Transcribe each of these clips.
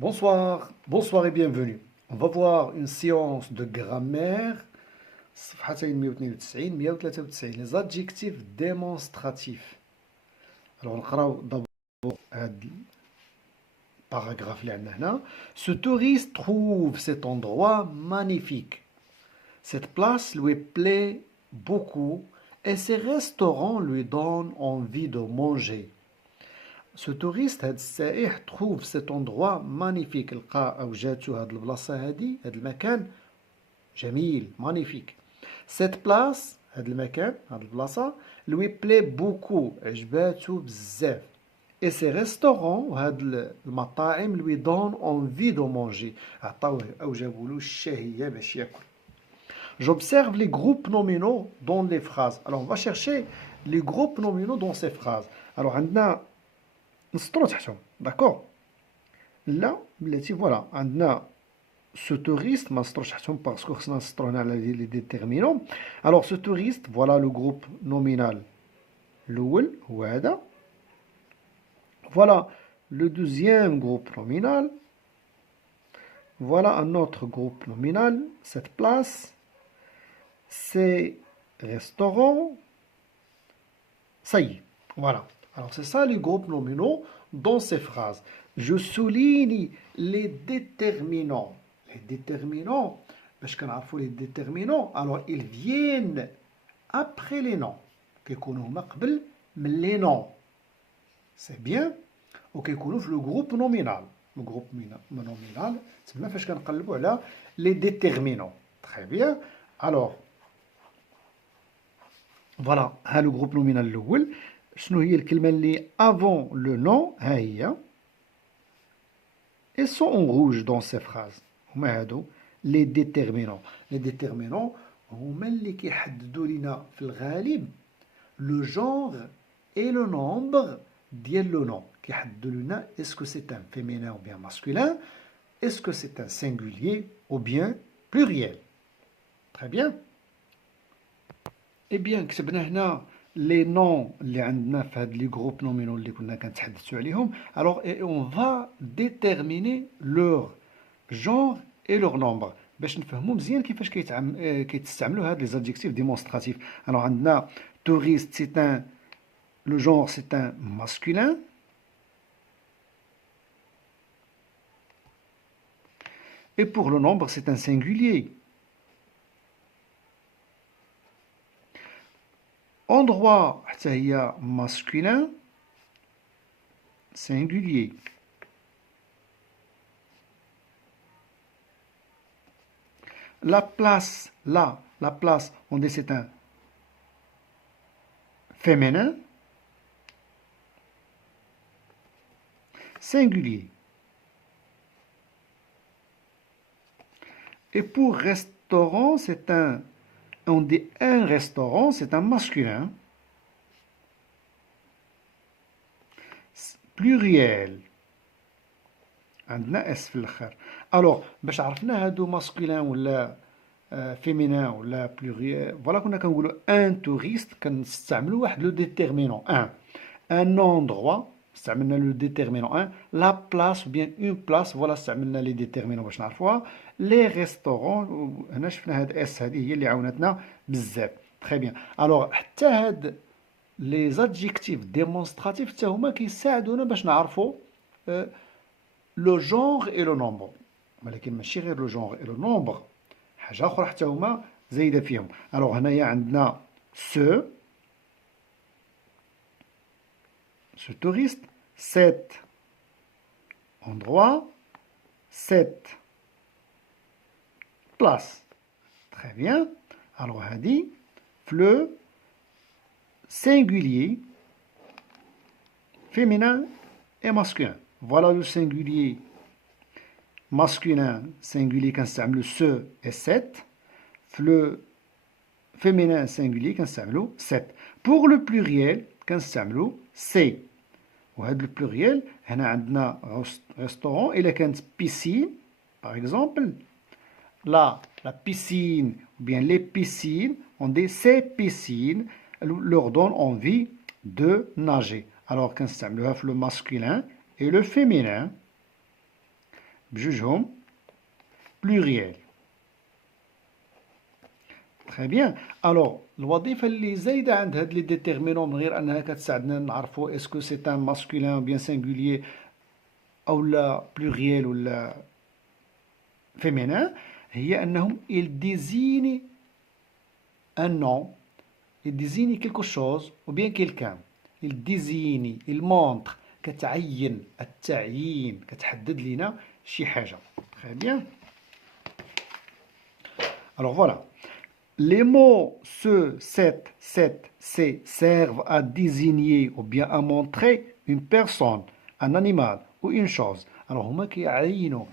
Bonsoir, bonsoir et bienvenue. On va voir une séance de grammaire, صفحتين 192 193 les adjectifs démonstratifs. Alors نقراو d'abord هذا paragraphe اللي عندنا هنا. Ce touriste trouve cet endroit magnifique. Cette place lui plaît beaucoup et ces restaurants lui donnent envie de manger. Ce touriste هذا السائح trouve cet endroit magnifique. لقى أو جاتو هاد البلاصة هادي هاد المكان جميل magnifique. Cette place هاد المكان هاد البلاصة lui plaît beaucoup عجباتو بزاف. Et ces restaurants وهاد المطاعم lui donnent envie de manger عطاوه أو جابولو الشهية باش ياكل. J'observe les groupes nominaux dans les phrases. Alors on va chercher les groupes nominaux dans ces phrases. Alors عندنا نسطرو تحتهم داكور لا بلاتي فوالا عندنا ce touriste ما نسطروش تحتهم باسكو خصنا نسطرو هنا على لي ديتيرمينون. alors ce touriste voilà le groupe nominal الاول هو هذا. voilà le deuxième groupe nominal. voilà un autre groupe nominal, cette place, ces restaurants. ça y est, voilà. Alors c'est ça les groupes nominaux dans ces phrases. Je souligne les déterminants. Les déterminants, parce qu'on a les déterminants, alors ils viennent après les noms. Les noms. C'est bien. Ou le groupe nominal. Le groupe nominal, c'est bien parce qu'on a les déterminants. Très bien. Alors, voilà, le groupe nominal الأول. شنو هي الكلمة اللي avant le nom ها هي. Ils sont en rouge dans ces phrases. هما هادو les déterminants. Les déterminants هما اللي كيحددوا لنا في الغالب le genre et le nombre ديال le nom. كيحددوا لنا est-ce que c'est un féminin ou bien masculin, est-ce que c'est un singulier ou bien pluriel. Très bien. Eh bien كتبنا هنا les noms اللي عندنا في هاد لي جروب نومينو اللي كنا كنتحدثوا عليهم. alors et on va déterminer leur genre et leur nombre باش نفهموا مزيان كيفاش كيتستعملوا هاد les adjectifs démonstratifs. alors عندنا touriste c'est un le genre c'est un masculin. et pour le nombre c'est un singulier. endroit حتى هي masculin singulier. la place là, la place on dit c'est un féminin singulier. et pour restaurant c'est un on dit un restaurant, c'est un masculin. pluriel. عندنا اس في الاخر. alors باش عرفنا هادو masculin ولا féminin ولا pluriel فوالا كنا كنقولوا un touriste كنستعملوا واحد لو ديتيرمينون un endroit استعملنا لو ديتيرمينون la place ou bien une place فوالا استعملنا لي ديتيرمينون باش نعرفوها. لي ريستورون هنا شفنا هاد اس هذه هي اللي عاونتنا بزاف. تري بيان. الوغ حتى هاد لي زادجيكتيف ديمونستراتيف حتى هما كيساعدونا باش نعرفوا لو جونغ اي لو نومبر. ولكن ماشي غير لو جونغ اي لو نومبر، حاجه اخرى حتى هما زايده فيهم. الوغ هنايا عندنا سو touriste, cet endroit, cette place. Très bien. Alors, on a dit le singulier, féminin et masculin. Voilà le singulier masculin, singulier quand c'est le ce et cette. Le féminin singulier quand c'est le cette. Pour le pluriel, quand c'est le c'est. وهذا البلوريال هنا عندنا ريستورون. إلا كانت piscine par exemple la piscine ou bien les piscines on dit ces piscines leur donnent envie de nager. alors كنستعملوها في le masculin et le féminin. بجوجهم pluriel. Très bien. Alors, الوظيفة اللي زايدة عند هاد لي ديتيرمينون من غير أنها كتساعدنا نعرفوا اسكو سي ان ماسكولين أو بيان سينغولير أو لا pluriel ولا féminin هي أنهم ils désignent un nom, ils désignent quelque chose ou bien quelqu'un. Ils désignent, ils montrent كتعين التعيين كتحدد لنا شي حاجة. Très bien. Alors voilà. Les mots ce, cette, ces servent à désigner ou bien à montrer une personne, un animal ou une chose. Alors هما كيعينوا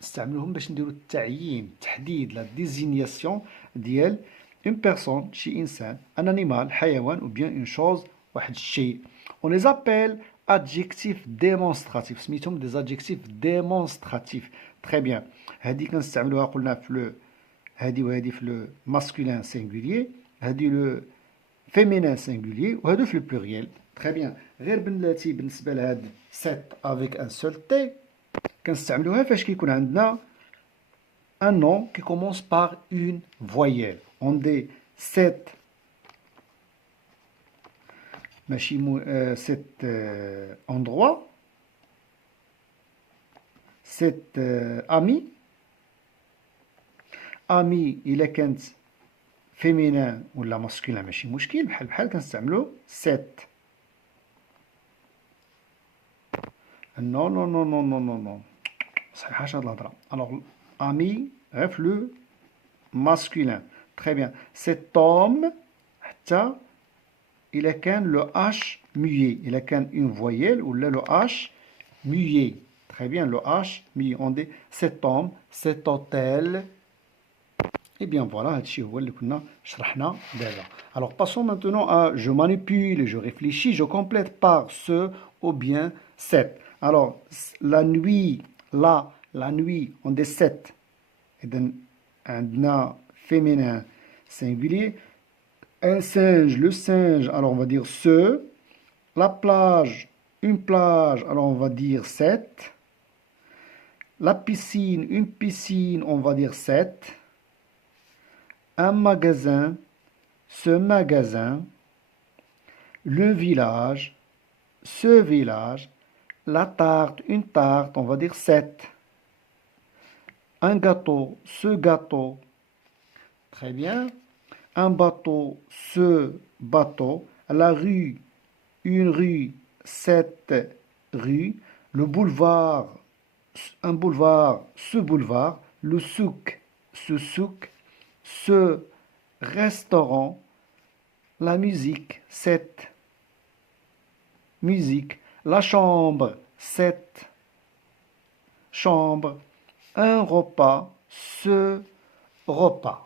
كنستعملوهم باش نديرو التعيين تحديد لا désignation ديال une personne شي إنسان un animal حيوان ou bien une chose واحد الشيء. On les appelle adjectifs démonstratifs سميتهم des adjectifs démonstratifs. Très bien. هذه كنستعملوها قلنا في لو هادي وهادي في لو ماسكولين سينغولير هادي لو فيمينين سينغولير وهادو في لو بلوريال. تري بيان. غير بناتي بالنسبه لهاد سيت افيك ان سول تي كنستعملوها فاش كيكون عندنا ان نون كي كومونس بار اون فويال. اون دي سيت ماشي سيت اندروا سيت امي امي الا كانت فيمينان ولا ماسكولين ماشي مشكل بحال بحال كنستعملو سيت. نو نو نو نو نو نو نو صحيحاش هاد الهضره. الوغ امي غير في لو ماسكولين. تري بيان. سيت اوم حتى الا كان لو اش ميي الا كان اون فويال ولا لو اش ميي. تري بيان. لو اش ميي اون دي سيت اوم سيت اوتيل. Et bien voilà, هادشي هو اللي كنا شرحنا دابا. Alors passons maintenant à je manipule, je réfléchis, je complète par ce ou bien cette. Alors la nuit, la nuit on dit cette. إذن عندنا féminin singulier. Un singe, le singe, alors on va dire ce. La plage, une plage, alors on va dire cette. La piscine, une piscine, on va dire cette. Un magasin, ce magasin, le village, ce village, la tarte, une tarte, on va dire cette. Un gâteau, ce gâteau. Très bien. Un bateau, ce bateau. La rue, une rue, cette rue. Le boulevard, un boulevard, ce boulevard. Le souk, ce souk. Ce restaurant, la musique, cette musique, la chambre, cette chambre, un repas, ce repas.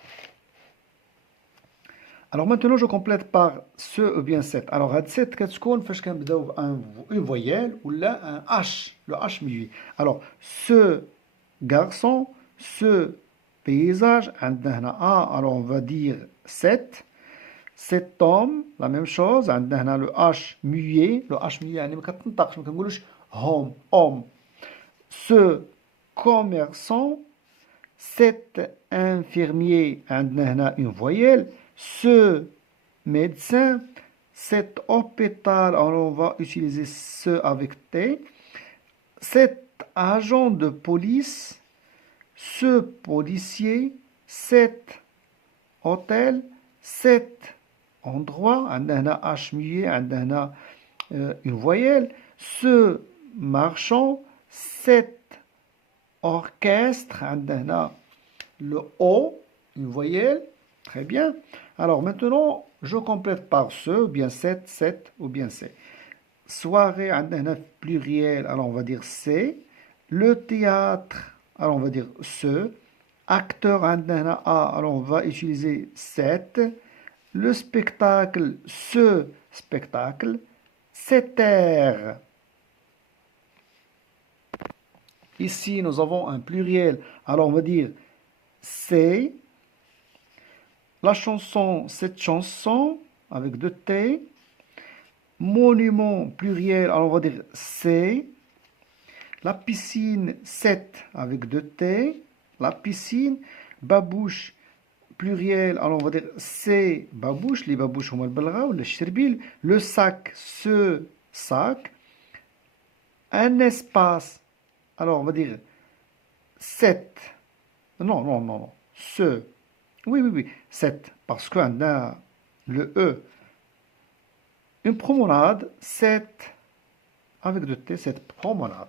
Alors maintenant je complète par ce ou bien cette. Alors cette كتكون فاش كنبداو une voyelle ou là un H, le H muet. Alors ce garçon, ce paysage, عندنا هنا A, alors on va dire 7. Cet homme, la même chose, عندنا هنا le H muet, le H muet يعني ما كتنطقش ما كنقولوش homme. Ce commerçant, cet infirmier, عندنا هنا une voyelle, ce médecin, cet hôpital, alors on va utiliser ce avec T, cet agent de police, ce policier, cet hôtel, cet endroit, عندنا هنا H muet, عندنا هنا une voyelle, ce marchand, cet orchestre, عندنا هنا le O, une voyelle, très bien. Alors maintenant, je complète par ce, ou bien cette, ou bien c'est. Soirée, عندنا هنا pluriel, alors on va dire c'est. Le théâtre, alors on va dire ce. Acteur, عندنا هنا A, alors on va utiliser cette. Le spectacle, ce spectacle. Cet air. Ici, nous avons un pluriel, alors on va dire c'est. La chanson, cette chanson, avec deux T. Monument, pluriel, alors on va dire c'est. La piscine, 7 avec 2 T. La piscine, babouche, pluriel, alors on va dire c'est babouche, les babouches هما البلغة ولا الشربيل. Le sac, ce sac. Un espace, alors on va dire 7. Non, non, non, non. Ce. Oui, oui, oui. 7. Parce qu'on a le E. Une promenade, 7. Avec 2 T, cette promenade.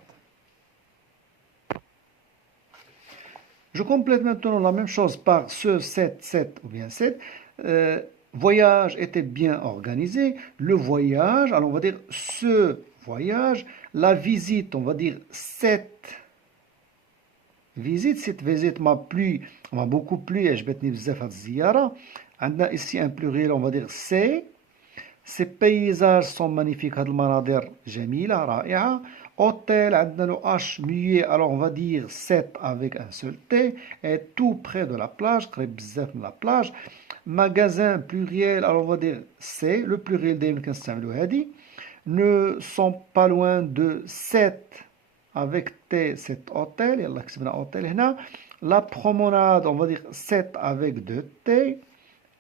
Je complète maintenant la même chose par ce 7, 7 ou bien 7. Voyage était bien organisé. Le voyage, alors on va dire ce voyage. La visite, on va dire cette visite. Cette visite m'a beaucoup plu. عجبتني بزاف هاد الزيارة. عندنا ici un pluriel, on va dire c'est. Ces paysages sont magnifiques. هاد المناظر جميلة رائعة. Hôtel, عندنا le H muet, alors on va dire 7 avec un seul T, et tout près de la plage, قريب بزاف من la plage. Magasin pluriel, alors on va dire C, le pluriel دايما كنستعملو هادي. Ne sont pas loin de 7 avec T, cet hôtel, يلا كتبنا hôtel هنا. La promenade, on va dire 7 avec 2 T.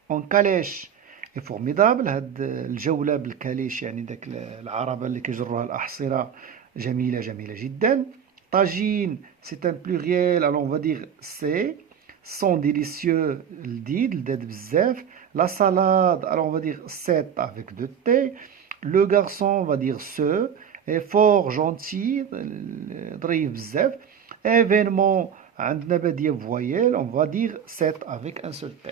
En calèche est formidable, هاد الجولة بالكاليش يعني داك العربة اللي كيجروها الأحصرة جميلة جميلة جدا. Tagine, c'est un pluriel, alors on va dire c'est. Sont délicieux, l'did bzef. La salade, alors on va dire 7 avec 2 T. Le garçon, on va dire ce. Et fort gentil, ظريف bzef. Événement, عندنا بدية voyelle, on va dire 7 avec un seul T.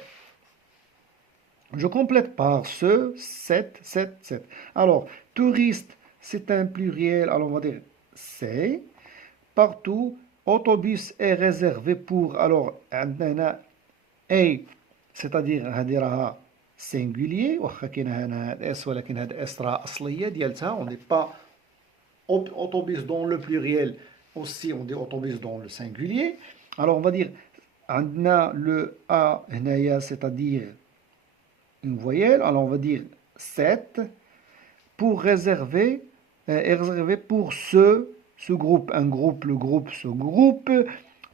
Je complète par ce 7, 7, 7. Alors, touriste, c'est un pluriel, alors on va dire c'est. Partout, autobus est réservé pour, alors, عندنا A, c'est-à-dire هذه راها singulier, واخا كاين هنا اس ولكن هذا اس راه اصليه ديالتها, on n'est pas autobus dans le pluriel, aussi on dit autobus dans le singulier. Alors on va dire عندنا le A هنايا, c'est-à-dire une voyelle, alors on va dire 7 pour réserver, réservé pour ce groupe, un groupe, le groupe, ce groupe.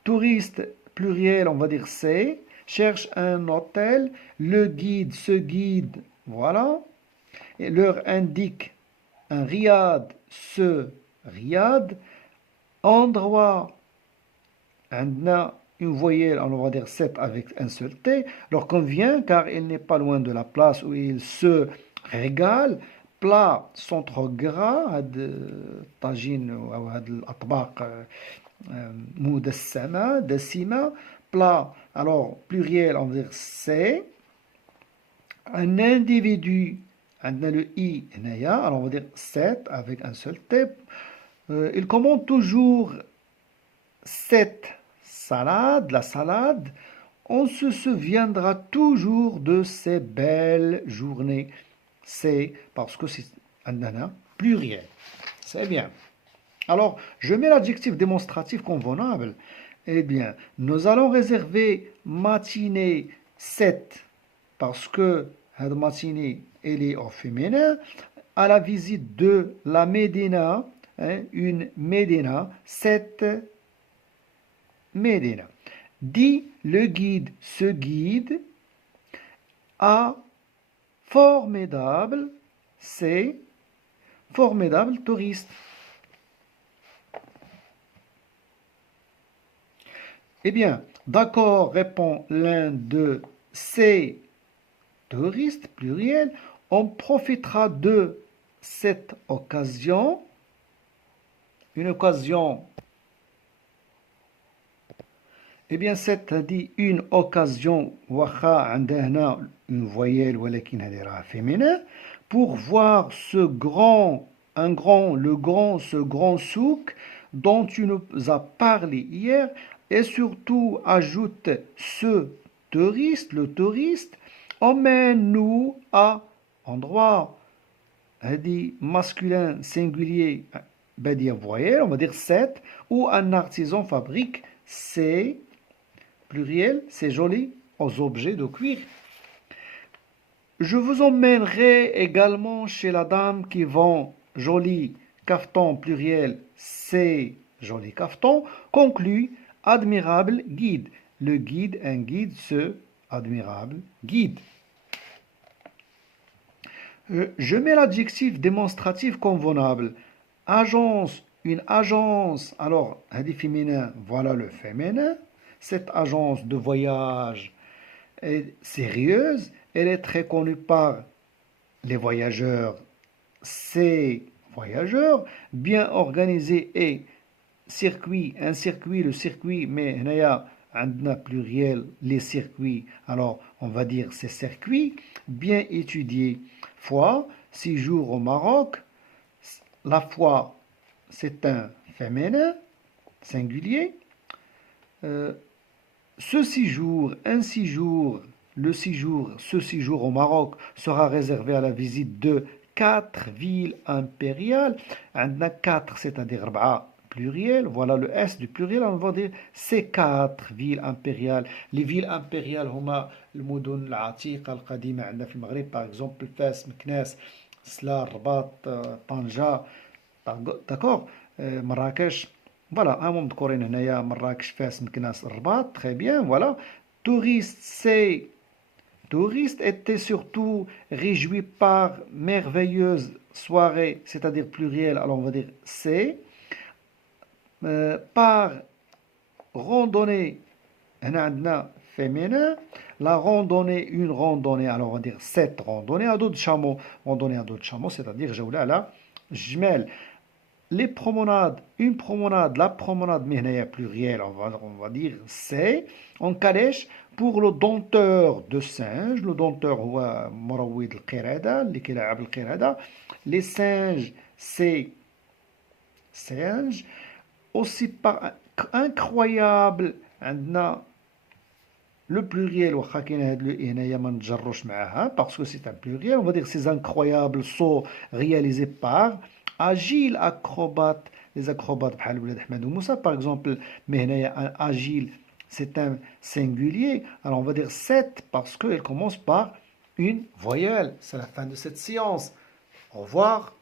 Touriste, pluriel, on va dire c'est. Cherche un hôtel, le guide, ce guide, voilà. Et leur indique un riad, ce riad. Endroit, عندنا une voyelle, on va dire 7 avec un seul T. Alors convient car il n'est pas loin de la place où il se régale. Plats sont trop gras, هاد الطاجين أو هاد الأطباق مدسمة دسمة. Plat, alors pluriel, on va dire c'est. Un individu, عندنا le I هنايا, alors on va dire 7 avec un seul T. Il commande toujours 7 salades, la salade. On se souviendra toujours de ces belles journées. C'est parce que c'est un pluriel. C'est bien. Alors, je mets l'adjectif démonstratif convenable. Eh bien, nous allons réserver matinée 7 parce que cette matinée, elle est au féminin. À la visite de la Médina, hein, une Médina, 7 Médina. Dit le guide, ce guide a formidable, c'est formidable touriste. Eh bien, d'accord, répond l'un de ces touristes, pluriel. On profitera de cette occasion, une occasion. Eh bien, c'est dit une occasion, une voyelle, féminin, pour voir ce grand, ce grand souk dont tu nous as parlé hier, et surtout ajoute ce touriste, le touriste, emmène-nous à endroit, dit masculin singulier, dire voyelle, on va dire 7, où un artisan fabrique ses pluriel, c'est joli, aux objets de cuir. Je vous emmènerai également chez la dame qui vend joli cafeton pluriel, ses joli cafeton, conclut admirable guide. Le guide, un guide, ce admirable guide. Je mets l'adjectif démonstratif convenable. Agence, une agence. Alors, hadith féminin, voilà le féminin. Cette agence de voyage est sérieuse. Elle est très connue par les voyageurs. Ces voyageurs, bien organisés et circuit, un circuit, le circuit, mais il y a un pluriel, les circuits. Alors, on va dire ces circuits, bien étudiés. Fois, 6 jours au Maroc. La fois, c'est un féminin, singulier. Ce séjour, un séjour, le séjour, ce séjour au Maroc sera réservé à la visite de 4 villes impériales. On a 4, c'est-à-dire 4 pluriel. Voilà le S du pluriel. On va dire ces 4 villes impériales. Les villes impériales هما المدن العتيقة القديمة عندنا في المغرب. Par exemple, Fès, Meknès, Sla, Rabat, طنجة. D'accord? Marrakech. Voilà, un mot de Corée, Marrakech, Fès, Meknès, Rabat. Très bien, voilà. Touristes étaient surtout réjouis par merveilleuse soirée, c'est-à-dire pluriel, alors on va dire c'est, par randonnée, féminin, la randonnée, une randonnée, alors on va dire cette randonnée à dos de chameau, c'est-à-dire jaoula la jmel. Les promenades, une promenade, la promenade, mais pluriel, on va dire c'est, en calèche, pour le dompteur de singes. Le dompteur, هو مروض القردة اللي كيلعب القردة. Les singes, c'est singe. Aussi par incroyable, عندنا le pluriel, واخا كاين هاد لو هنايا ما نتجروش معاها parce que c'est un pluriel. On va dire ces incroyables sauts réalisés par agile acrobate. Les acrobates بحال ولاد احمد وموسى par exemple. mais هنايا un agile, c'est un singulier. Alors on va dire 7 parce qu'elle commence par une voyelle. C'est la fin de cette séance. Au revoir.